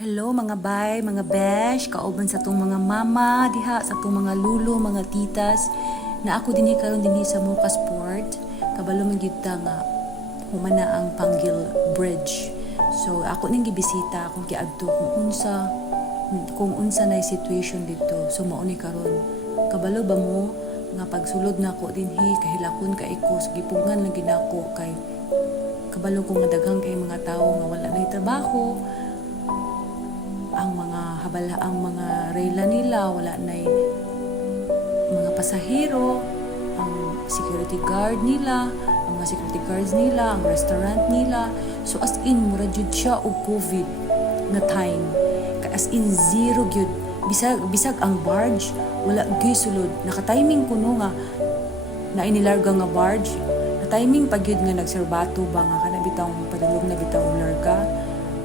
Hello mga bay, mga besh, kauban sa tong mga mama diha, sa tong mga lulo, mga titas na ako dinhi karon dinhi sa Mocha Sport. Kabalo man gyud ta nga humana ang Panggil Bridge. So ako ning gibisita akong giadto kung unsa na situation dito. So mao ni karon. Kabalo ba mo nga pagsulod na ako dinhi kahilakon ka ikos gipugan lang ginako kay kabalo ko nga daghang kay mga tawo nga wala na trabaho. Ang mga reyla nila, wala na mga pasahero, ang security guard nila, ang mga security guards nila, ang restaurant nila. So as in, mura jud siya og COVID na time. As in, zero gyud. Bisag ang barge, wala gyud sulod. Naka-timing kuno nga, na inilarga nga barge. Na-timing pa gyud nga nagserbato ba nga kanabitang padulong na bitaw larga.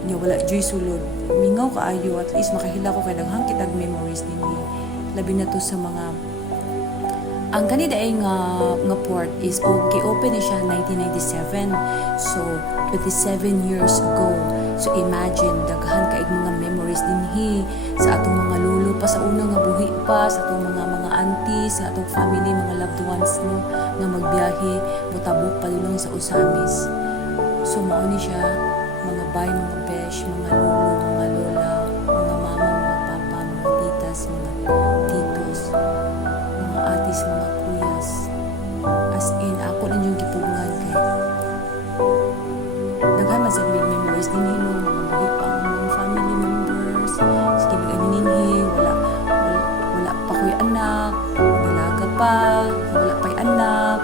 Nya wala joy sulod. Mingaw kaayo, at least makahila ko kay daghang kitag memories dinhi. Labi na to sa mga ang kanida ay nga port is gi-open ni siya 1997. So 27 years ago. So imagine daghan kaig mga memories dinhi sa atong mga lulo pa sa una nga buhi pa, sa atong mga aunties, sa atong family, mga loved ones no nga magbiyahe motabok padulong sa Usamis. So mao ni siya mga bay, mga besh, mga lolo, mga lola, mga mama, mga papa, mga titas, mga titos, mga atis, mga kuyas. As in, ako lang yung gipugungan kay daghan man sa big memories din hino, mga buhi pa ang mga family members. Sige, big wala pa ko'y anak, dalaga pa, wala pa'y anak.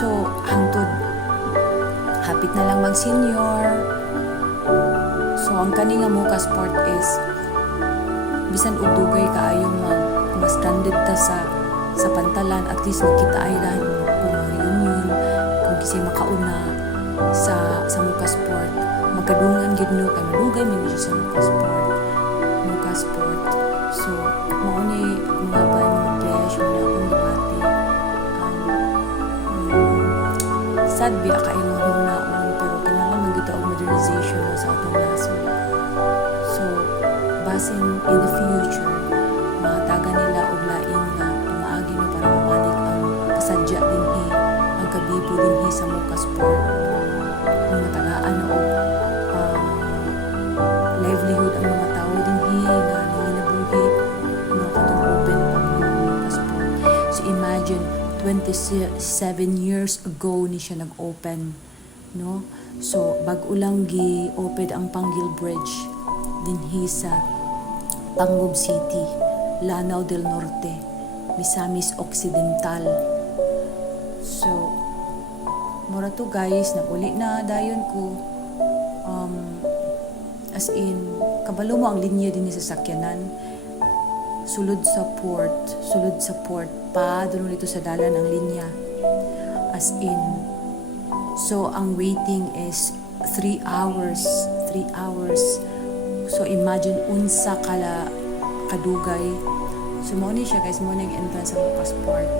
So, hangtod hapit na lang mag-senior. So, ang kani nga Mocha Sport is bisan og dugay kaayo ma-stranded ta sa pantalan, at least magkita ay lahat kung reunion, kung kasi makauna sa Mocha Sport. Magkadungan gid no kay madugay man gyud sa Mocha Sport. So, mao ni mga bay mga besh na akong debate. Sad biya kayo naon pero kinahanglan magita og modernization sa atong nasod. So basin in the future mahatagan nila og lain nga pamaagi no para mabalik ang kasadya dinhi, ang kabibo dinhi sa Mocha Sport. Ang matagaan og livelihood ang mga tawo dinhi nga nanginabuhi no katong open ang Mocha Sport. So imagine 27 years ago ni siya nag-open, no? So bag-o lang gi-open ang Panggil Bridge dinhi sa Pangub City, Lanao del Norte, Misamis Occidental. So mura to guys, napuli na dayon ko. As in, kabalo mo ang linya dinhi sa sakyanan. Sulod sa port pa doon dito sa dalan ang linya, as in. So ang waiting is 3 hours. So imagine unsa kala kadugay. So mo ni siya guys, mo nang entrance sa Mocha Sport.